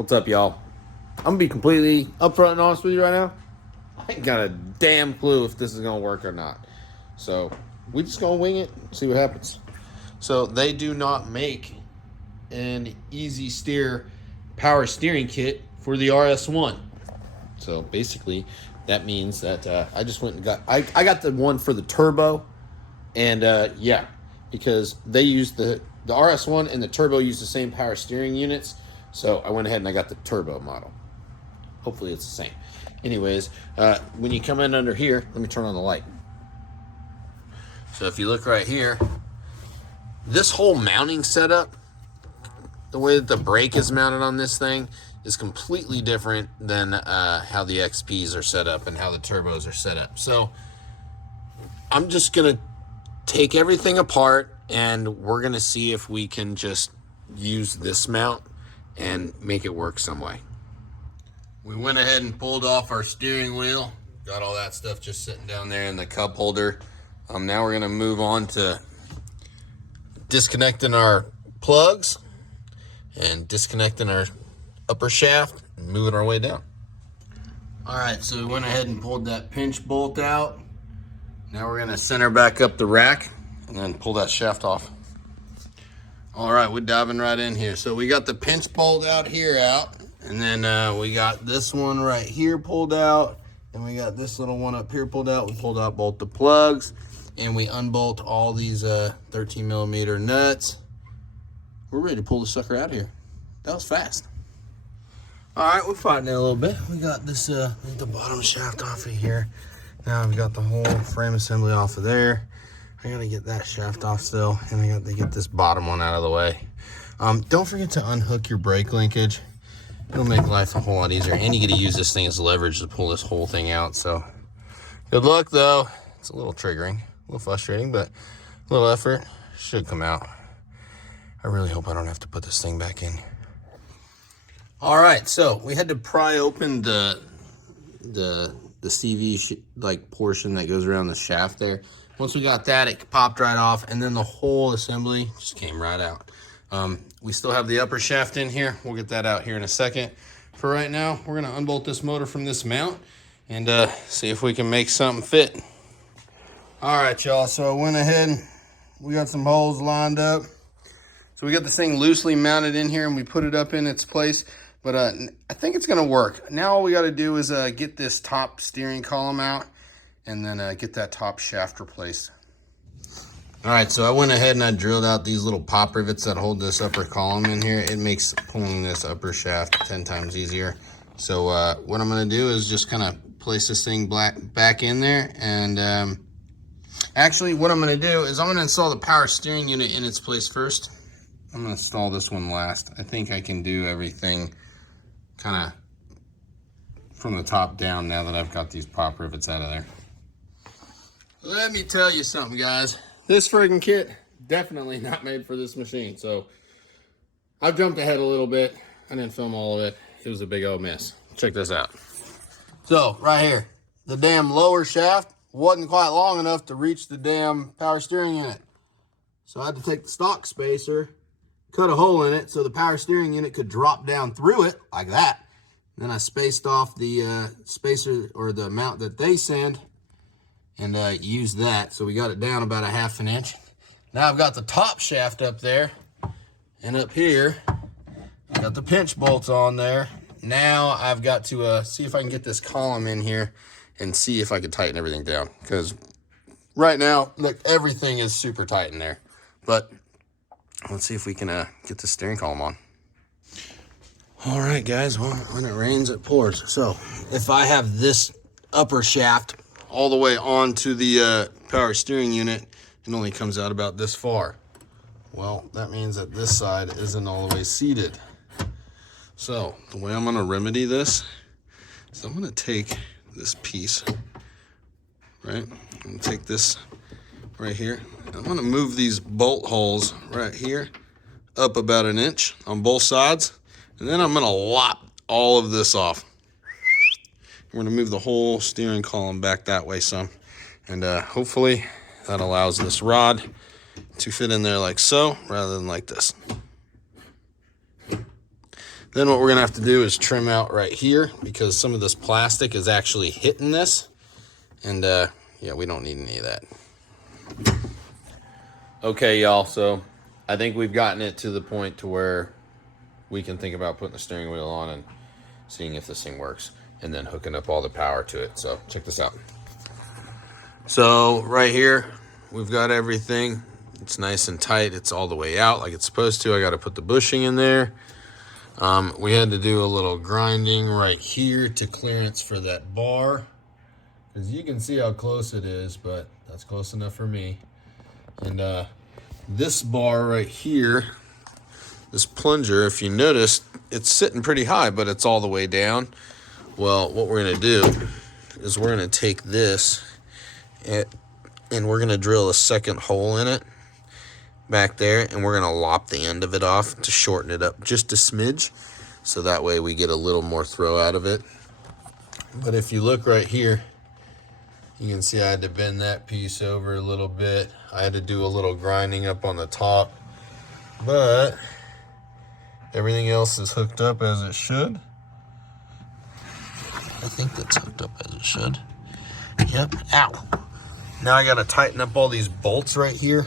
What's up, y'all? I'm gonna be completely upfront and honest with you right now. I ain't got a damn clue if this is gonna work or not. So we just gonna wing it, see what happens. So they do not make an easy steer power steering kit for the RS1. So basically, that means that I just went and got I got the one for the turbo, and yeah, because they use the RS1 and the turbo use the same power steering units. So I went ahead and I got the turbo model. Hopefully it's the same. Anyways, when you come in under here, let me turn on the light. So if you look right here, this whole mounting setup, the way that the brake is mounted on this thing is completely different than how the XPs are set up and how the turbos are set up. So I'm just gonna take everything apart and we're gonna see if we can just use this mount and make it work some way. We went ahead and pulled off our steering wheel. Got all that stuff just sitting down there in the cup holder. Now we're gonna move on to disconnecting our plugs and disconnecting our upper shaft and moving our way down. All right, so we went ahead and pulled that pinch bolt out. Now we're gonna center back up the rack and then pull that shaft off. All right, we're diving right in here. So we got the pinch bolt out here out, and then we got this one right here pulled out, and we got this little one up here pulled out. We pulled out both the plugs, and we unbolt all these 13 millimeter nuts. We're ready to pull the sucker out of here. That was fast. All right, we're fighting it a little bit. We got this, the bottom shaft off of here. Now I've got the whole frame assembly off of there. I gotta get that shaft off still, and I got to get this bottom one out of the way. Don't forget to unhook your brake linkage. It'll make life a whole lot easier, and you get to use this thing as leverage to pull this whole thing out. So good luck though. It's a little triggering, a little frustrating, but a little effort should come out. I really hope I don't have to put this thing back in. All right, so we had to pry open the CV like portion that goes around the shaft there. Once we got that, it popped right off, and then the whole assembly just came right out. We still have the upper shaft in here. We'll get that out here in a second. For right now, we're gonna unbolt this motor from this mount and see if we can make something fit. All right, y'all, so I went ahead, we got some holes lined up. So we got this thing loosely mounted in here and we put it up in its place, but I think it's gonna work. Now all we gotta do is get this top steering column out and then get that top shaft replaced. All right, so I went ahead and I drilled out these little pop rivets that hold this upper column in here. It makes pulling this upper shaft 10 times easier. So what I'm gonna do is just kind of place this thing back in there, and actually what I'm gonna do is I'm gonna install the power steering unit in its place first. I'm gonna install this one last. I think I can do everything kind of from the top down now that I've got these pop rivets out of there. Let me tell you something, guys. This friggin' kit, definitely not made for this machine. So I've jumped ahead a little bit. I didn't film all of it. It was a big old mess. Check this out. So right here, the damn lower shaft wasn't quite long enough to reach the damn power steering unit. So I had to take the stock spacer, cut a hole in it so the power steering unit could drop down through it like that. And then I spaced off the spacer or the mount that they send and used that. So we got it down about a ½ inch. Now I've got the top shaft up there, and up here, I've got the pinch bolts on there. Now I've got to see if I can get this column in here and see if I can tighten everything down. Because right now, look, everything is super tight in there. But let's see if we can get the steering column on. All right, guys, well, when it rains, it pours. So if I have this upper shaft all the way onto the power steering unit, it only comes out about this far. Well, that means that this side isn't all the way seated. So the way I'm gonna remedy this is I'm gonna take this piece, right? I'm gonna take this right here. I'm gonna move these bolt holes right here up about 1 inch on both sides. And then I'm gonna lop all of this off. We're gonna move the whole steering column back that way some. And hopefully that allows this rod to fit in there like so, rather than like this. Then what we're gonna have to do is trim out right here because some of this plastic is actually hitting this. And yeah, we don't need any of that. Okay, y'all, so I think we've gotten it to the point to where we can think about putting the steering wheel on and seeing if this thing works, and then hooking up all the power to it. So check this out. So right here, we've got everything. It's nice and tight. It's all the way out like it's supposed to. I got to put the bushing in there. We had to do a little grinding right here to clearance for that bar, because you can see how close it is, but that's close enough for me. And this bar right here, this plunger, if you notice, it's sitting pretty high, but it's all the way down. Well, what we're gonna do is we're gonna take this and we're gonna drill a second hole in it back there, and we're gonna lop the end of it off to shorten it up just a smidge, so that way we get a little more throw out of it. But if you look right here, you can see I had to bend that piece over a little bit. I had to do a little grinding up on the top, but everything else is hooked up as it should. I think that's hooked up as it should. Yep. Ow. Now I gotta tighten up all these bolts right here.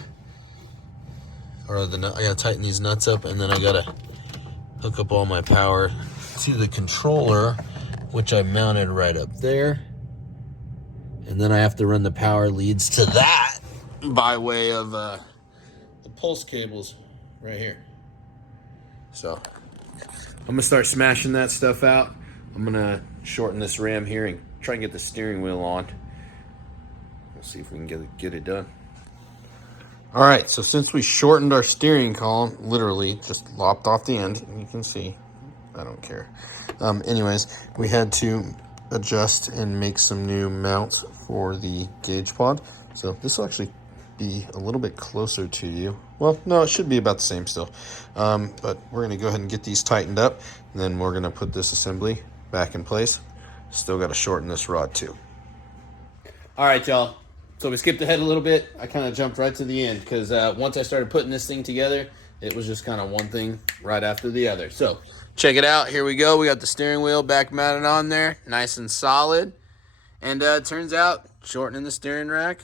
Or I gotta tighten these nuts up, and then I gotta hook up all my power to the controller, which I mounted right up there. And then I have to run the power leads to that by way of the pulse cables right here. So I'm gonna start smashing that stuff out. I'm gonna shorten this ram here and try and get the steering wheel on. We'll see if we can get it done. All right, so since we shortened our steering column, literally just lopped off the end, and you can see, I don't care. Anyways, we had to adjust and make some new mounts for the gauge pod. So this will actually be a little bit closer to you. Well, no, it should be about the same still. But we're gonna go ahead and get these tightened up, and then we're gonna put this assembly back in place. Still gotta shorten this rod too. All right, y'all. So we skipped ahead a little bit. I kind of jumped right to the end because once I started putting this thing together, it was just kind of one thing right after the other. So check it out. Here we go. We got the steering wheel back mounted on there, nice and solid. And it turns out shortening the steering rack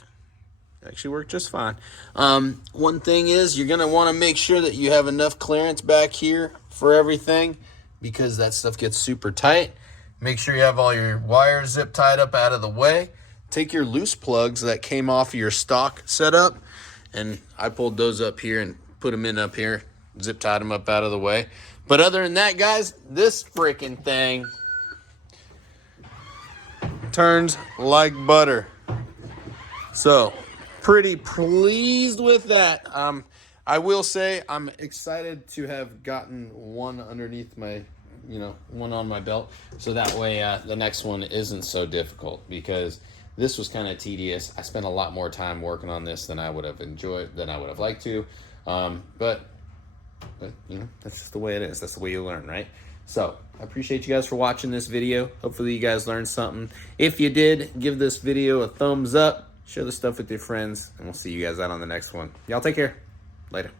actually worked just fine. One thing is you're going to want to make sure that you have enough clearance back here for everything, because that stuff gets super tight. Make sure you have all your wires zip tied up out of the way. Take your loose plugs that came off of your stock setup, and I pulled those up here and put them in up here, zip tied them up out of the way. But other than that, guys, this freaking thing turns like butter. So pretty pleased with that. I will say I'm excited to have gotten one underneath my, one on my belt, so that way the next one isn't so difficult, because this was kind of tedious. I spent a lot more time working on this than I would have enjoyed, than I would have liked to. But that's just the way it is. That's the way you learn, right? So I appreciate you guys for watching this video. Hopefully you guys learned something. If you did, give this video a thumbs up, share the stuff with your friends, and we'll see you guys out on the next one. Y'all take care. Later.